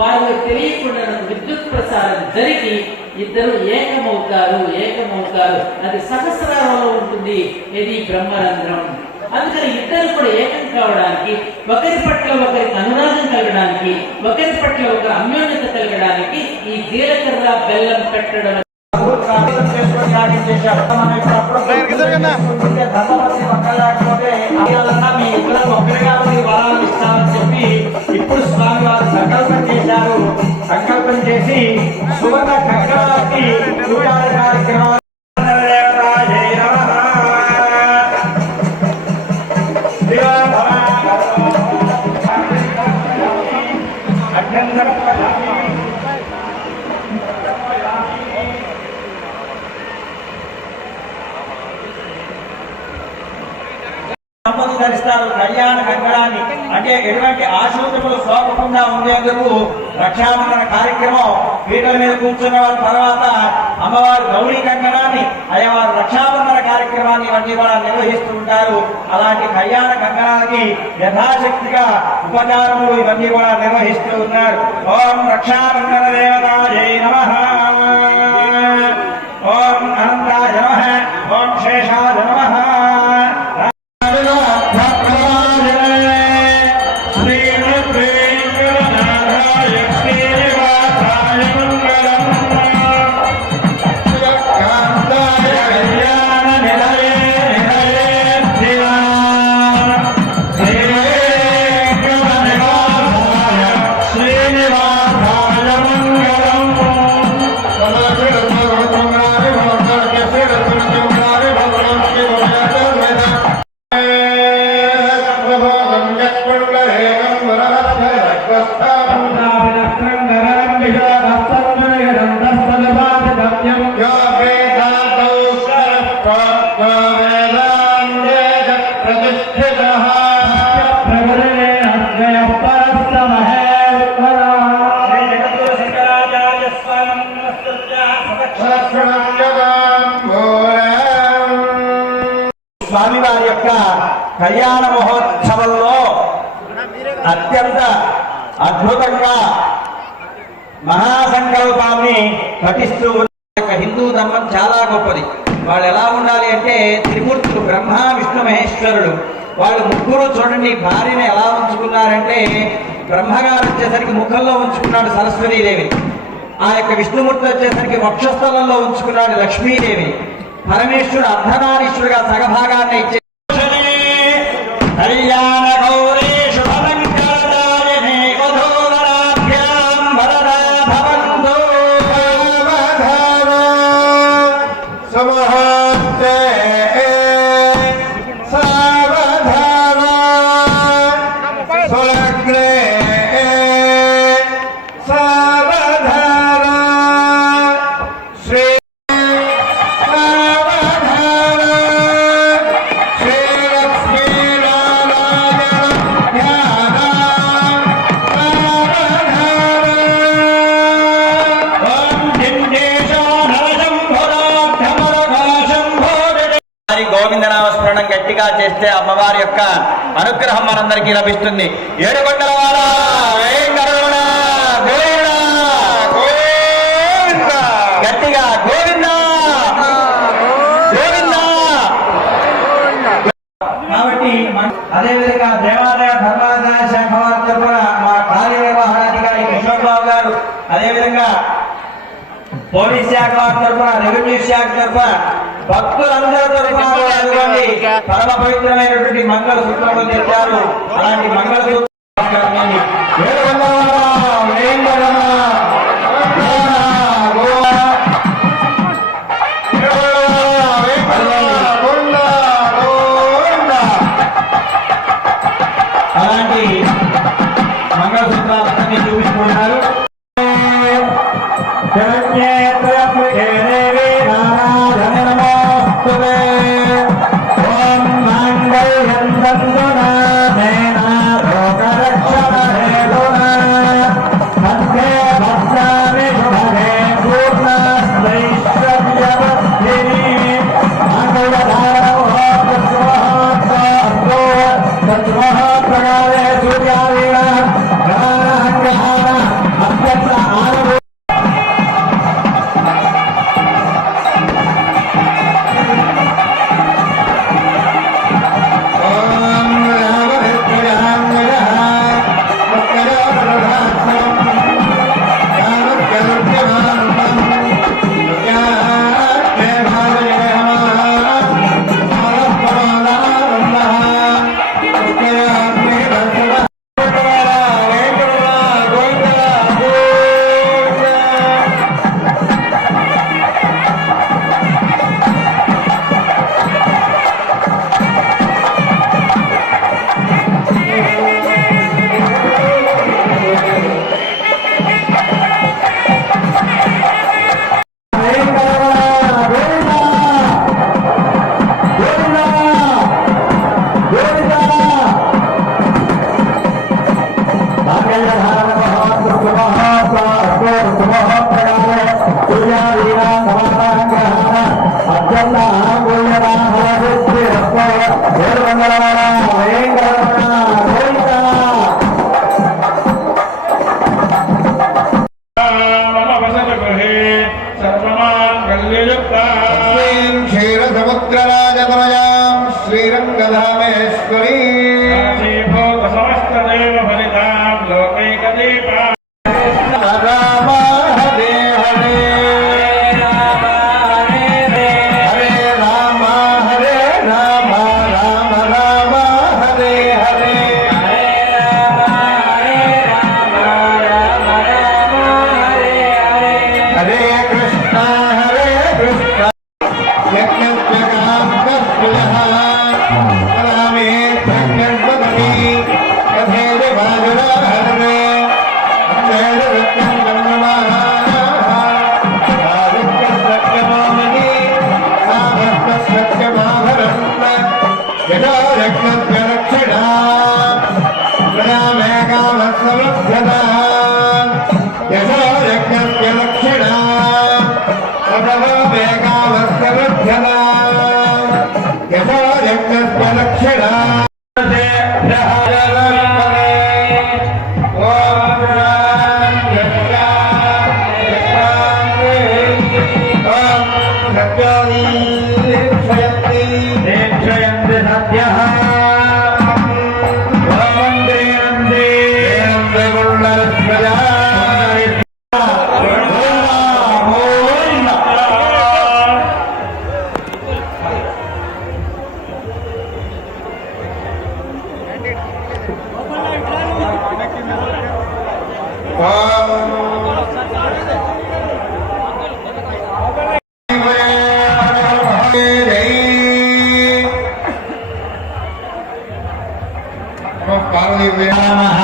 వారిలో తెలియకుండా విద్యుత్ ప్రసారం జరిగి ఇద్దరు ఏకమవుతారు ఏకమవుతారు. అది సహస్రారంలో ఉంటుంది. ఇది బ్రహ్మరంధ్రం. అందుకని ఇద్దరు కూడా ఏకం కావడానికి ఒకరి పట్ల ఒకరికి అనురాగం కలగడానికి ఒకరి పట్ల ఒక అన్యోన్యత కలగడానికి ఈ జీలకర్ర బెల్లం పెట్టడం ఇప్పుడు చేసి సువర్ణ చక్రవర్తి పూజాల కార్యక్రమాలు ధరిస్తారు కళ్యాణ కంకణాన్ని అంటే ఎటువంటి ఆశూత్రములు సోకకుండా ఉండేందుకు రక్షాబంధన పీటల మీద కూర్చున్న వారి తర్వాత అమ్మవారు గౌరీ కంకణాన్ని అయ్యవారు రక్షాబంధన కార్యక్రమాన్ని ఇవన్నీ కూడా నిర్వహిస్తూ ఉంటారు. అలాంటి కళ్యాణ కంకణానికి యథాశక్తిగా ఉపచారములు ఇవన్నీ కూడా నిర్వహిస్తూ ఉన్నారు. ఓం రక్షాబంధన దేవత జై నమ. ఓం అనంత స్వామివారి యొక్క కళ్యాణ మహోత్సవంలో అత్యంత అద్భుతంగా మహాసంకల్పాన్ని పఠిస్తూ ఉన్న యొక్క హిందూ ధర్మం చాలా గొప్పది. వాళ్ళు ఎలా ఉండాలి అంటే త్రిమూర్తులు బ్రహ్మ విష్ణు మహేశ్వరుడు. వాళ్ళు ముగ్గురు చూడండి భార్యను ఎలా ఉంచుకున్నారంటే బ్రహ్మగారు వచ్చేసరికి ముఖంలో ఉంచుకున్నాడు సరస్వతీదేవి. ఆ యొక్క విష్ణుమూర్తి వచ్చేసరికి వక్షస్థలంలో ఉంచుకున్నాడు లక్ష్మీదేవి. పరమేశ్వరుడు అర్ధనారీశ్వరుడుగా సగభాగాన్ని ఇచ్చే కళ్యాణ గౌరీ విధంగా చేస్తే అమ్మవారి యొక్క అనుగ్రహం మనందరికీ లభిస్తుంది. ఏడుకొండల వాడ గట్టిగా గోవింద గోవింద. కాబట్టి అదేవిధంగా దేవాలయ ధర్మాదాయ శాఖ వారి తరఫున మా కార్యనిర్వహణాధికారి కిషోర్ బాబు గారు అదేవిధంగా పోలీస్ శాఖ వారి తరఫున రెవెన్యూ శాఖ తరఫున భక్తులందరి తరఫున కూడా ఇదిగోండి పరమ పవిత్రమైనటువంటి మంగళ సూత్రములు తెచ్చారు. అలాంటి మంగళ సూత్రాన్ని Yeah.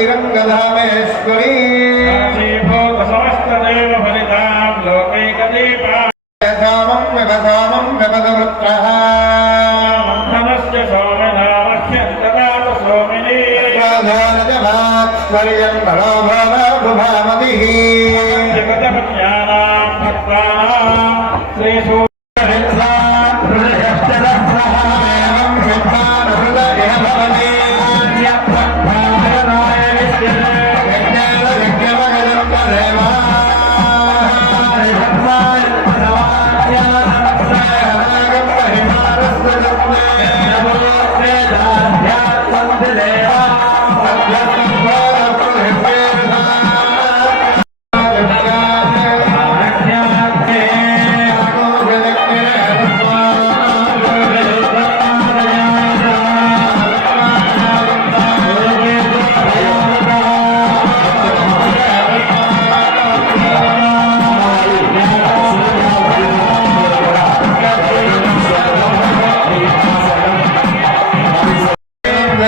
శ్రీరంగధామేశ్వరీ. యథామం వ్యవసామం వ్యపదవృత్రः మంథనస్య సోమనామహ్యంతదాత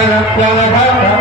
Bayraklara bakar.